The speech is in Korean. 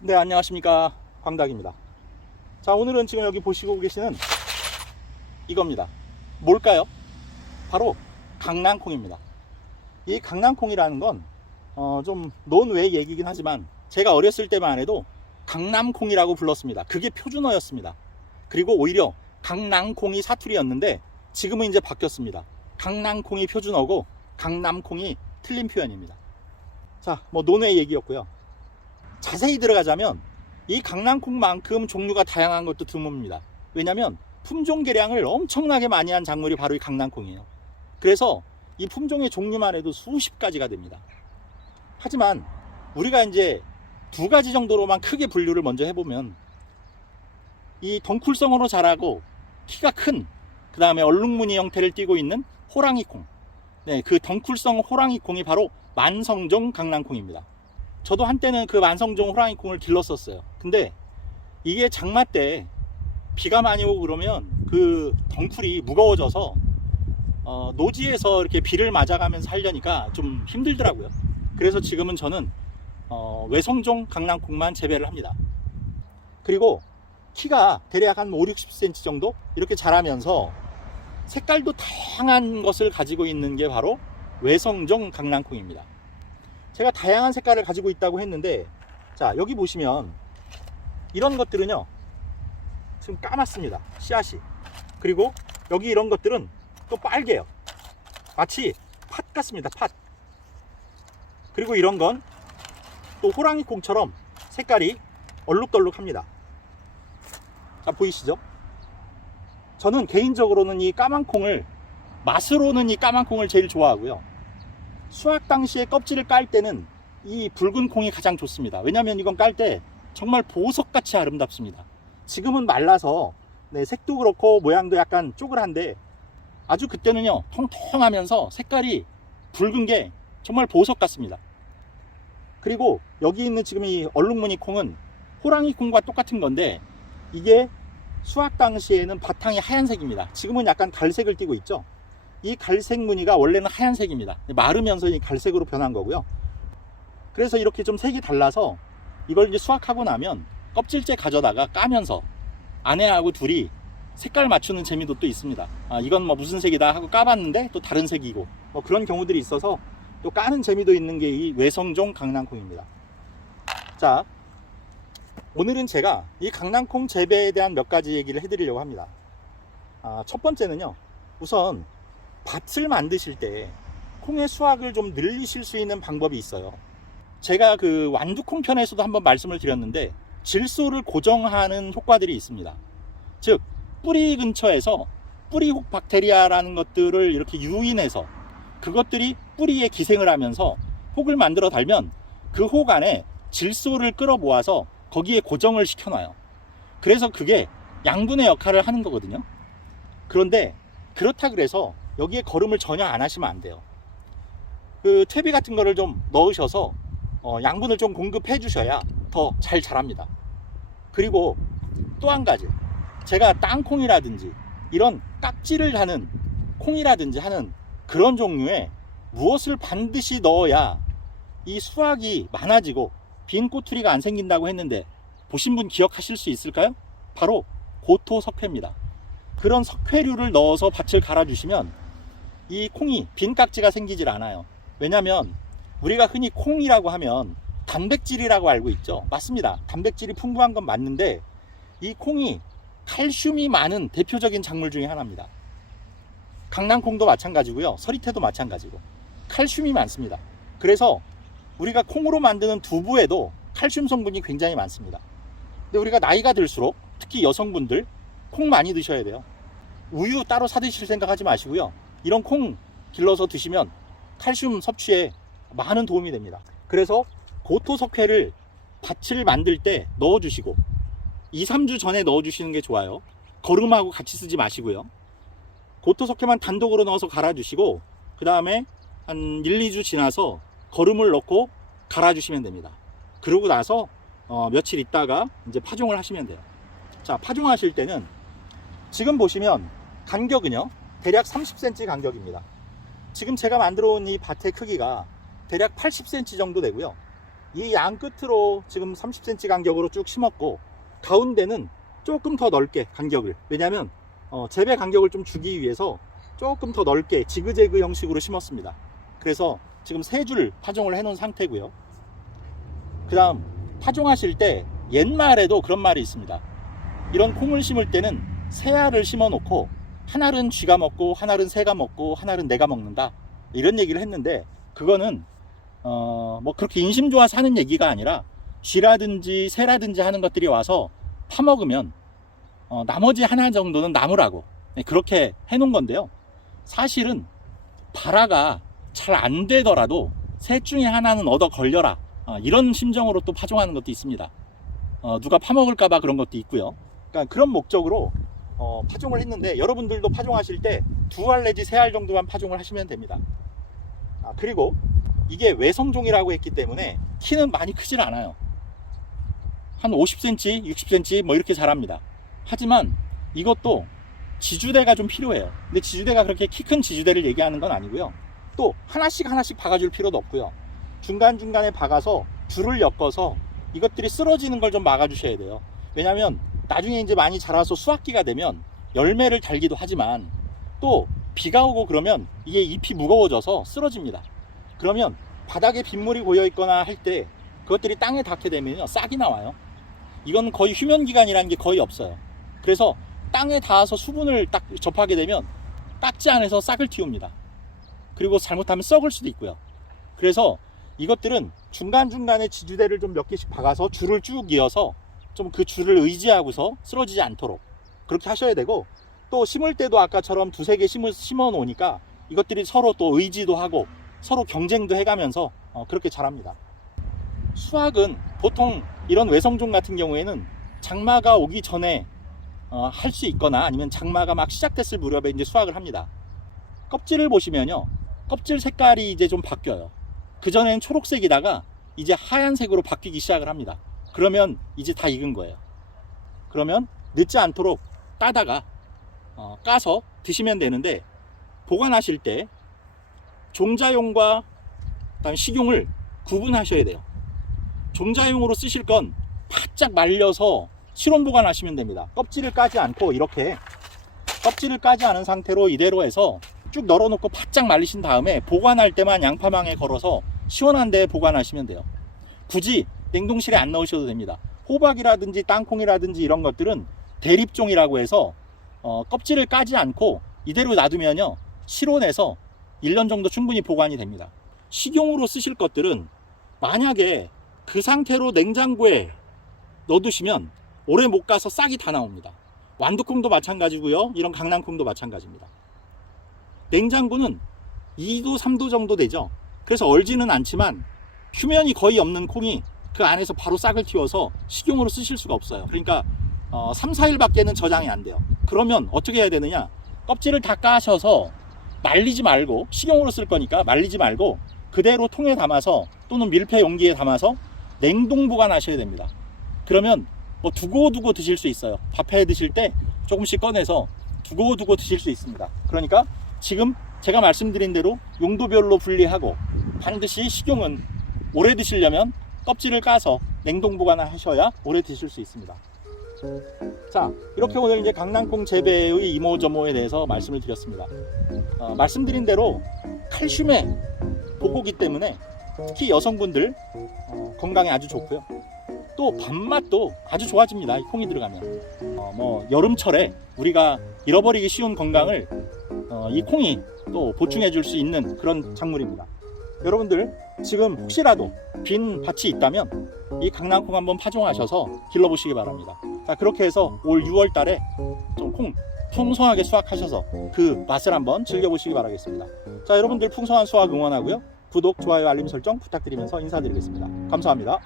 네, 안녕하십니까. 광닭입니다. 자, 오늘은 지금 여기 보시고 계시는 이겁니다. 뭘까요? 바로 강낭콩입니다. 이 강낭콩이라는 건 좀 논외 얘기긴 하지만 제가 어렸을 때만 해도 강남콩이라고 불렀습니다. 그게 표준어였습니다. 그리고 오히려 강낭콩이 사투리였는데 지금은 이제 바뀌었습니다. 강낭콩이 표준어고 강남콩이 틀린 표현입니다. 자, 뭐 논외 얘기였고요. 자세히 들어가자면 이 강낭콩만큼 종류가 다양한 것도 드뭅니다. 왜냐하면 품종 개량을 엄청나게 많이 한 작물이 바로 이 강낭콩이에요. 그래서 이 품종의 종류만 해도 수십 가지가 됩니다. 하지만 우리가 이제 두 가지 정도로만 크게 분류를 먼저 해보면 이 덩쿨성으로 자라고 키가 큰, 그 다음에 얼룩무늬 형태를 띠고 있는 호랑이콩, 네, 그 덩쿨성 호랑이콩이 바로 만성종 강낭콩입니다. 저도 한때는 그 만성종 호랑이콩을 길렀었어요. 근데 이게 장마 때 비가 많이 오고 그러면 그 덩쿨이 무거워져서 노지에서 이렇게 비를 맞아가면서 하려니까 좀 힘들더라고요. 그래서 지금은 저는 외성종 강낭콩만 재배를 합니다. 그리고 키가 대략 한 5-60cm 정도 이렇게 자라면서 색깔도 다양한 것을 가지고 있는 게 바로 외성종 강낭콩입니다. 제가 다양한 색깔을 가지고 있다고 했는데, 자, 여기 보시면 이런 것들은요 지금 까맣습니다, 씨앗이. 그리고 여기 이런 것들은 또 빨개요. 마치 팥 같습니다, 팥. 그리고 이런 건 또 호랑이콩처럼 색깔이 얼룩덜룩합니다. 자, 보이시죠? 저는 개인적으로는 이 까만 콩을, 맛으로는 이 까만 콩을 제일 좋아하고요. 수확 당시에 껍질을 깔 때는 이 붉은 콩이 가장 좋습니다. 왜냐하면 이건 깔 때 정말 보석같이 아름답습니다. 지금은 말라서 네, 색도 그렇고 모양도 약간 쪼그란데 아주 그때는요 통통하면서 색깔이 붉은 게 정말 보석 같습니다. 그리고 여기 있는 지금 이 얼룩무늬 콩은 호랑이 콩과 똑같은 건데 이게 수확 당시에는 바탕이 하얀색입니다. 지금은 약간 갈색을 띠고 있죠. 이 갈색 무늬가 원래는 하얀색입니다. 마르면서 이 갈색으로 변한 거고요. 그래서 이렇게 좀 색이 달라서 이걸 이제 수확하고 나면 껍질째 가져다가 까면서 아내하고 둘이 색깔 맞추는 재미도 또 있습니다. 이건 뭐 무슨 색이다 하고 까봤는데 또 다른 색이고 뭐 그런 경우들이 있어서 또 까는 재미도 있는 게 이 외성종 강낭콩입니다. 자, 오늘은 제가 이 강낭콩 재배에 대한 몇 가지 얘기를 해드리려고 합니다. 첫 번째는요, 우선 밭을 만드실 때 콩의 수확을 좀 늘리실 수 있는 방법이 있어요. 제가 그 완두콩 편에서도 한번 말씀을 드렸는데 질소를 고정하는 효과들이 있습니다. 즉 뿌리 근처에서 뿌리혹 박테리아라는 것들을 이렇게 유인해서 그것들이 뿌리에 기생을 하면서 혹을 만들어 달면 그 혹 안에 질소를 끌어 모아서 거기에 고정을 시켜놔요. 그래서 그게 양분의 역할을 하는 거거든요. 그런데 그렇다 그래서 여기에 거름을 전혀 안 하시면 안 돼요. 그 퇴비 같은 거를 좀 넣으셔서 양분을 좀 공급해 주셔야 더 잘 자랍니다. 그리고 또 한 가지, 제가 땅콩이라든지 이런 깍지를 하는 콩이라든지 하는 그런 종류에 무엇을 반드시 넣어야 이 수확이 많아지고 빈 꼬투리가 안 생긴다고 했는데 보신 분 기억하실 수 있을까요? 바로 고토석회입니다. 그런 석회류를 넣어서 밭을 갈아주시면 이 콩이 빈 깍지가 생기질 않아요. 왜냐하면 우리가 흔히 콩이라고 하면 단백질이라고 알고 있죠. 맞습니다. 단백질이 풍부한 건 맞는데 이 콩이 칼슘이 많은 대표적인 작물 중에 하나입니다. 강낭콩도 마찬가지고요, 서리태도 마찬가지고 칼슘이 많습니다. 그래서 우리가 콩으로 만드는 두부에도 칼슘 성분이 굉장히 많습니다. 근데 우리가 나이가 들수록 특히 여성분들 콩 많이 드셔야 돼요. 우유 따로 사 드실 생각하지 마시고요, 이런 콩 길러서 드시면 칼슘 섭취에 많은 도움이 됩니다. 그래서 고토석회를 밭을 만들 때 넣어주시고 2-3주 전에 넣어주시는 게 좋아요. 거름하고 같이 쓰지 마시고요. 고토석회만 단독으로 넣어서 갈아주시고 그 다음에 한 1-2주 지나서 거름을 넣고 갈아주시면 됩니다. 그러고 나서 며칠 있다가 이제 파종을 하시면 돼요. 자, 파종하실 때는 지금 보시면 간격은요 대략 30cm 간격입니다. 지금 제가 만들어 온 이 밭의 크기가 대략 80cm 정도 되고요. 이 양 끝으로 지금 30cm 간격으로 쭉 심었고, 가운데는 조금 더 넓게 간격을, 왜냐하면 재배 간격을 좀 주기 위해서 조금 더 넓게 지그재그 형식으로 심었습니다. 그래서 지금 3줄 파종을 해 놓은 상태고요. 그 다음 파종하실 때 옛말에도 그런 말이 있습니다. 이런 콩을 심을 때는 세 알을 심어 놓고 한 알은 쥐가 먹고 한 알은 새가 먹고 한 알은 내가 먹는다, 이런 얘기를 했는데, 그거는 뭐 그렇게 인심 좋아서 하는 얘기가 아니라 쥐라든지 새라든지 하는 것들이 와서 파먹으면 나머지 하나 정도는 나무라고, 그렇게 해놓은 건데요. 사실은 발화가 잘 안 되더라도 셋 중에 하나는 얻어 걸려라, 이런 심정으로 또 파종하는 것도 있습니다. 누가 파먹을까봐 그런 것도 있고요. 그러니까 그런 목적으로 파종을 했는데, 여러분들도 파종하실 때 2알 내지 3알 정도만 파종을 하시면 됩니다. 그리고 이게 외성종이라고 했기 때문에 키는 많이 크질 않아요. 한 50cm, 60cm 뭐 이렇게 자랍니다. 하지만 이것도 지주대가 좀 필요해요. 근데 지주대가 그렇게 키 큰 지주대를 얘기하는 건 아니고요. 또 하나씩 박아줄 필요도 없고요. 중간중간에 박아서 줄을 엮어서 이것들이 쓰러지는 걸 좀 막아주셔야 돼요. 왜냐하면 나중에 이제 많이 자라서 수확기가 되면 열매를 달기도 하지만, 또 비가 오고 그러면 이게 잎이 무거워져서 쓰러집니다. 그러면 바닥에 빗물이 고여 있거나 할 때 그것들이 땅에 닿게 되면 싹이 나와요. 이건 거의 휴면기간이라는 게 거의 없어요. 그래서 땅에 닿아서 수분을 딱 접하게 되면 딱지 안에서 싹을 틔웁니다. 그리고 잘못하면 썩을 수도 있고요. 그래서 이것들은 중간중간에 지주대를 좀 몇 개씩 박아서 줄을 쭉 이어서 좀 그 줄을 의지하고서 쓰러지지 않도록 그렇게 하셔야 되고, 또 심을 때도 아까처럼 2-3개 심어 놓으니까 이것들이 서로 또 의지도 하고 서로 경쟁도 해가면서 그렇게 자랍니다. 수확은 보통 이런 외성종 같은 경우에는 장마가 오기 전에 할 수 있거나, 아니면 장마가 막 시작됐을 무렵에 이제 수확을 합니다. 껍질을 보시면요, 껍질 색깔이 이제 좀 바뀌어요. 그전엔 초록색이다가 이제 하얀색으로 바뀌기 시작을 합니다. 그러면 이제 다 익은 거예요. 그러면 늦지 않도록 따다가 까서 드시면 되는데, 보관하실 때 종자용과 그다음에 식용을 구분하셔야 돼요. 종자용으로 쓰실 건 바짝 말려서 실온 보관하시면 됩니다. 껍질을 까지 않고, 이렇게 껍질을 까지 않은 상태로 이대로 해서 쭉 널어놓고 바짝 말리신 다음에 보관할 때만 양파망에 걸어서 시원한 데 보관하시면 돼요. 굳이 냉동실에 안 넣으셔도 됩니다. 호박이라든지 땅콩이라든지 이런 것들은 대립종이라고 해서 껍질을 까지 않고 이대로 놔두면요, 실온에서 1년 정도 충분히 보관이 됩니다. 식용으로 쓰실 것들은 만약에 그 상태로 냉장고에 넣어두시면 오래 못 가서 싹이 다 나옵니다. 완두콩도 마찬가지고요, 이런 강낭콩도 마찬가지입니다. 냉장고는 2도 3도 정도 되죠. 그래서 얼지는 않지만 휴면이 거의 없는 콩이 그 안에서 바로 싹을 틔워서 식용으로 쓰실 수가 없어요. 그러니까 3, 4일 밖에는 저장이 안 돼요. 그러면 어떻게 해야 되느냐, 껍질을 다 까셔서 말리지 말고, 식용으로 쓸 거니까 말리지 말고 그대로 통에 담아서 또는 밀폐 용기에 담아서 냉동 보관하셔야 됩니다. 그러면 뭐 두고두고 드실 수 있어요. 밥해 드실 때 조금씩 꺼내서 두고두고 드실 수 있습니다. 그러니까 지금 제가 말씀드린 대로 용도별로 분리하고, 반드시 식용은 오래 드시려면 껍질을 까서 냉동 보관하셔야 오래 드실 수 있습니다. 자, 이렇게 오늘 이제 강낭콩 재배의 이모저모에 대해서 말씀을 드렸습니다. 말씀드린 대로 칼슘의 보고기 때문에 특히 여성분들 건강에 아주 좋고요. 또 밥맛도 아주 좋아집니다. 이 콩이 들어가면 뭐 여름철에 우리가 잃어버리기 쉬운 건강을 이 콩이 또 보충해 줄 수 있는 그런 작물입니다. 여러분들 지금 혹시라도 빈 밭이 있다면 이 강낭콩 한번 파종하셔서 길러보시기 바랍니다. 자, 그렇게 해서 올 6월 달에 좀 콩 풍성하게 수확하셔서 그 맛을 한번 즐겨보시기 바라겠습니다. 자, 여러분들 풍성한 수확 응원하고요. 구독, 좋아요, 알림 설정 부탁드리면서 인사드리겠습니다. 감사합니다.